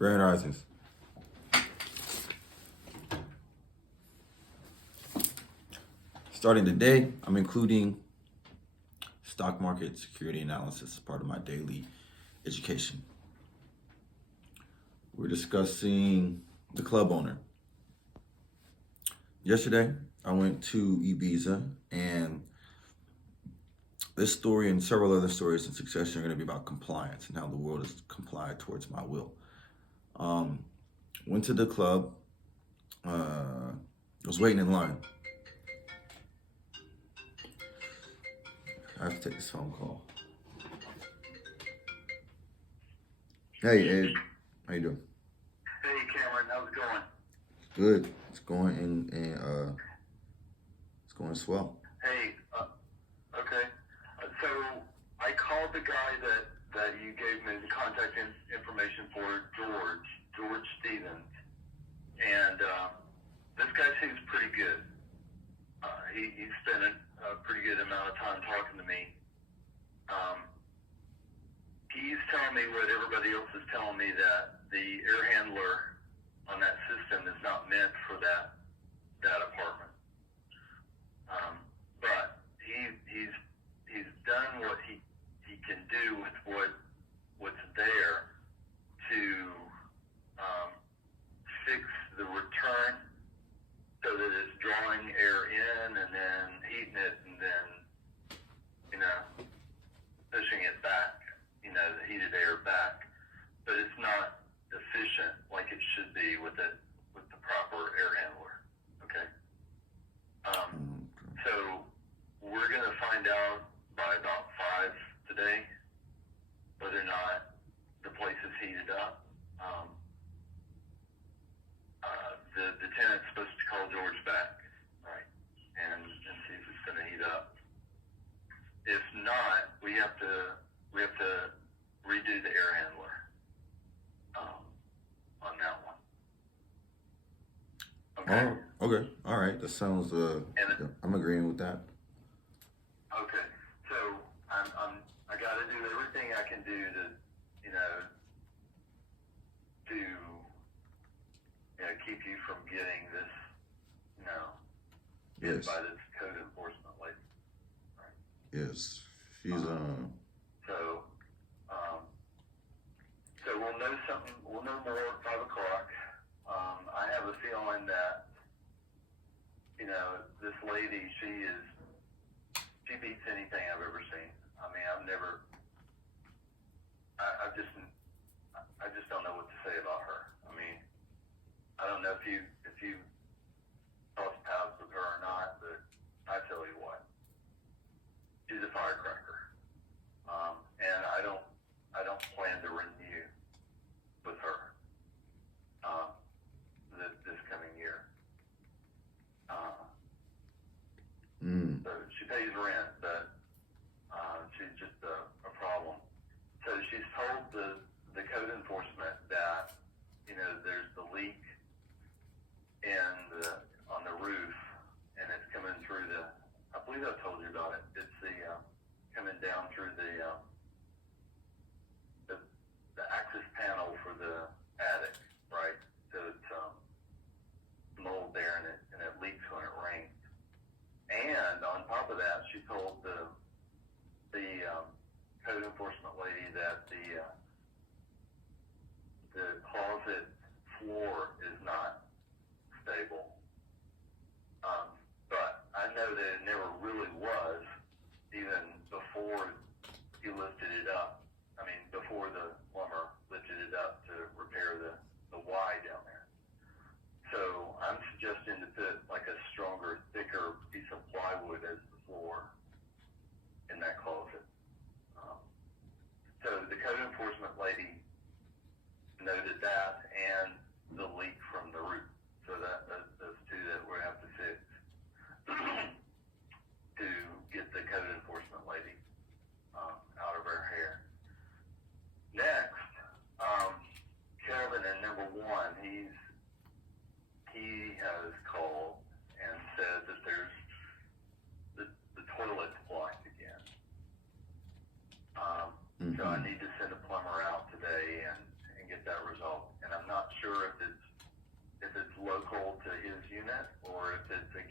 Grand Risings. Starting today, I'm including stock market security analysis as part of my daily education. We're discussing the club owner. Yesterday, I went to Ibiza, and this story and several other stories in succession are going to be about compliance and how the world has complied towards my will. Went to the club, was waiting in line. I have to take this phone call. Hey, Ed. How you doing? Hey, Cameron, how's it going? Good. It's going it's going swell. Hey, okay. So I called the guy that you gave me the contact information for, George Stevens, and this guy seems pretty good. He spent a pretty good amount of time talking to me. He's telling me what everybody else is telling me, that the air handler on that system is not meant for that apartment. But he's done what he can do with what's there to fix the return so that it's drawing air in and then heating it and then pushing it back, the heated air back. But it's not efficient like it should be with the proper air handler. Okay. So we're gonna find out by about 5 today whether or not the place is heated up. The tenant's supposed to call George back, right, and see if it's gonna heat up. If not, we have to redo the air handler on that one. Okay. Oh, okay. All right. That sounds. I'm agreeing with that. Okay. So I got to do everything I can do to keep you from getting this hit Yes. by this code enforcement lady. Right. Yes. She's So we'll know something. We'll know more at 5 o'clock. I have a feeling that this lady, she beats anything I've ever seen. I mean, I just don't know what to say about her. I mean, I don't know if you cross paths with her or not, but I tell you what, she's a firecracker. And I don't plan to renew with her this coming year. So she pays rent, but she's just a problem. So she's told the code enforcement that there's the leak on the roof, and it's coming through I believe I told you about it. It's coming down through the access panel for the attic, right? So it's mold there, and it leaks when it rains. And on top of that, she told the code enforcement lady that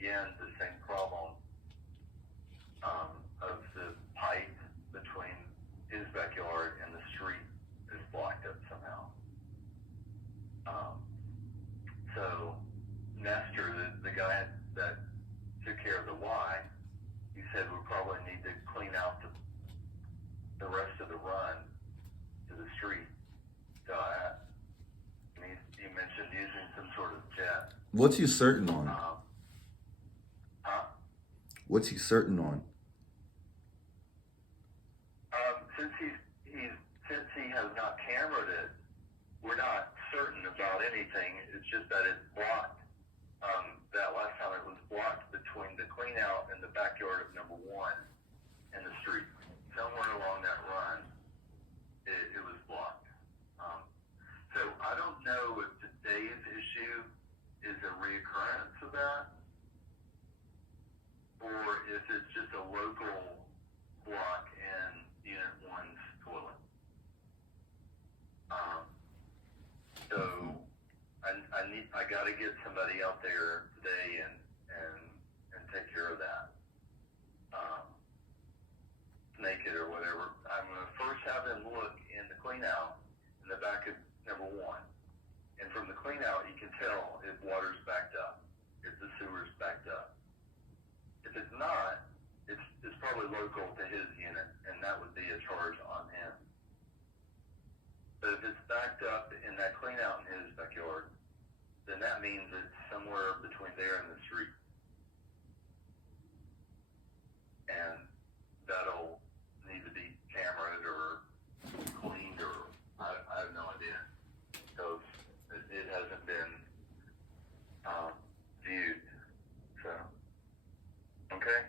again, the same problem of the pipe between his backyard and the street is blocked up somehow. So Nestor, the guy that took care of the Y, he said we probably need to clean out the rest of the run to the street. So he mentioned using some sort of jet. What's he certain on? Huh? What's he certain on? Since he has not cameraed it, we're not certain about anything. It's just that it's blocked. That last time it was blocked between the clean out and the backyard of number 1 and the street. Somewhere along that run, it was blocked. So I don't know if today's issue is a reoccurrence of that, or if it's just a local block in Unit 1's toilet. So I got to get somebody out there today and take care of that. Snake it or whatever. I'm going to first have them look in the clean out in the back of number 1. And from the clean out, you can tell if water's backed up, if the sewer's backed up. If it's not, it's probably local to his unit, and that would be a charge on him. But if it's backed up in that clean out in his backyard, then that means it's somewhere between there and the street. And that'll need to be cameraed or cleaned, or I have no idea. Because it hasn't been viewed. So, okay?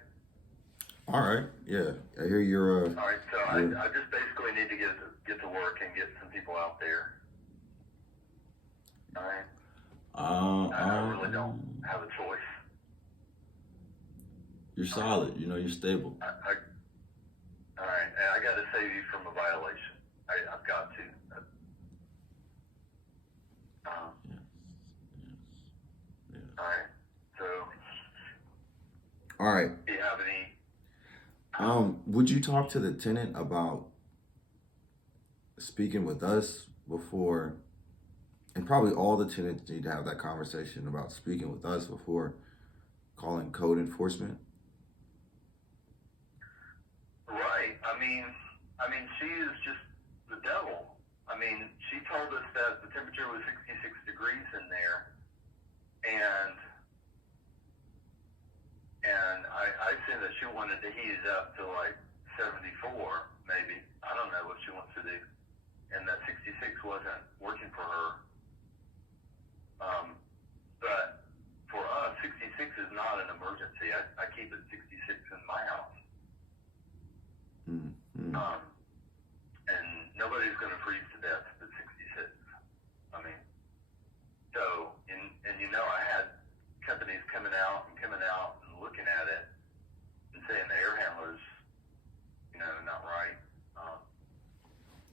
All right. Yeah, I hear you're. All right, so I just basically need to get to work and get some people out there. All right? I really don't have a choice. You're solid. You know, you're stable. All right, and I got to save you from a violation. I've got to. Yes. All right, so All right. do you have any? Would you talk to the tenant about speaking with us before? And probably all the tenants need to have that conversation about speaking with us before calling code enforcement. Right. I mean, she is just the devil. I mean, she told us that the temperature was 66 degrees in there, and I assume that she wanted to heat it up to like 74, maybe. I don't know what she wants to do, and that 66 wasn't working for her. But for us, 66 is not an emergency. I keep it 66 in my house. Mm-hmm. And nobody's going to freeze to death at 66. I mean, so, and you know, I had companies coming out and looking at it and saying the air handler's, not right.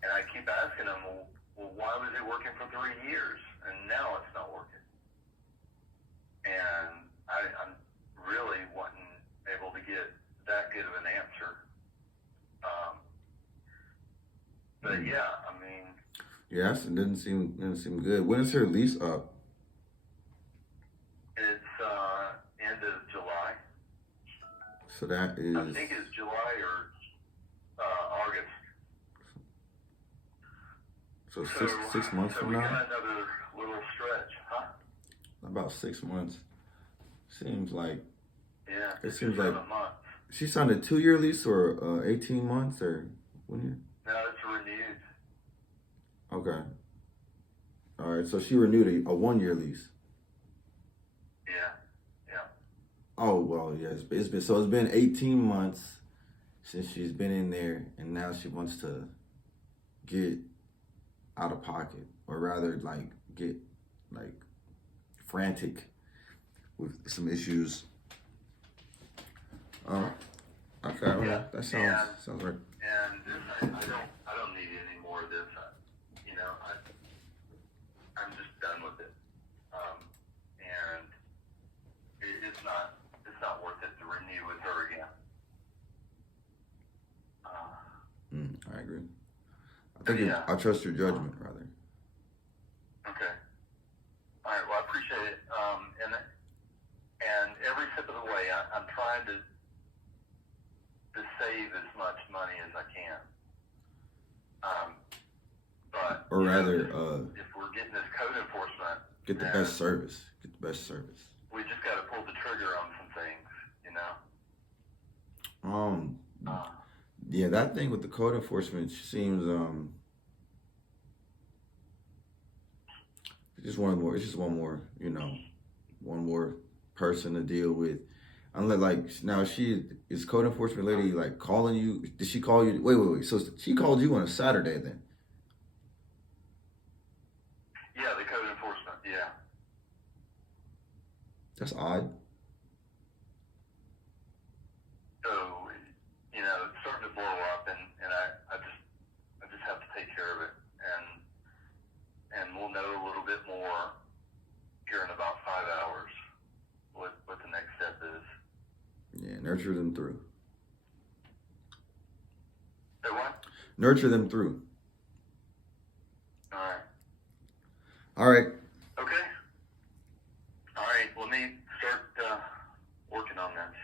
And I keep asking them, well, why was it working for 3 years and now it's not working? And I'm really wasn't able to get that good of an answer. But yeah, I mean. Yes, it didn't seem good. When is her lease up? It's end of July. So that is. I think it's July or August. So six months so from we now. got another little stretch, huh? About 6 months. Seems like. Yeah. It seems like. 7 months. She signed a 2-year lease or 18 months or 1 year? No, it's renewed. Okay. All right. So she renewed a 1-year lease. Yeah. Oh well, yes. It's been 18 months since she's been in there, and now she wants to get out of pocket, or rather, like get like frantic with some issues. Oh, okay. Well, Yeah. that sounds right. And I don't need any more of this. I'm just done with it. And it's Yeah. I trust your judgment rather. Okay. All right. Well, I appreciate it. And every step of the way, I'm trying to save as much money as I can. But Or rather, if we're getting this code enforcement, get the then best service. Get the best service. we just got to pull the trigger on some things, you know. Yeah, that thing with the code enforcement seems it's just one more. It's just one more, one more person to deal with. Unless, like, now is code enforcement lady like calling you? Did she call you? Wait. So she called you on a Saturday then? Yeah, the code enforcement. Yeah. That's odd. So, it's starting to blow up, and I just have to take care of it, and we'll know a little bit more here in about 5 hours what the next step is. Yeah, nurture them through. Say what? Nurture them through. All right. All right. Okay. All right. Let me start working on this.